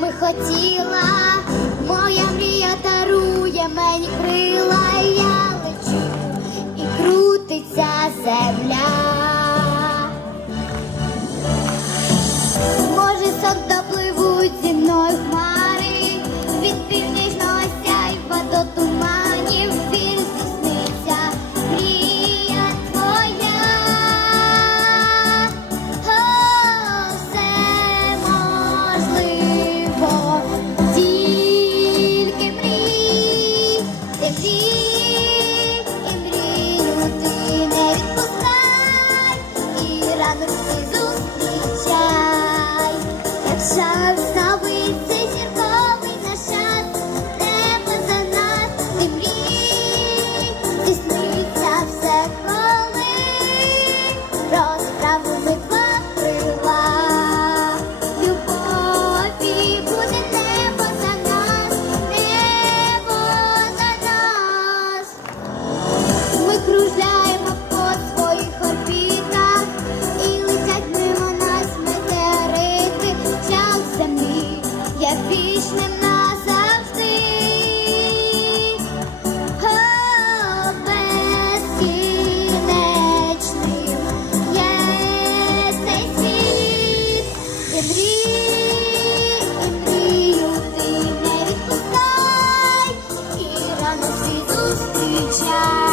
би хотіла, моя мрія дарує мені крила, sad Зустрічай.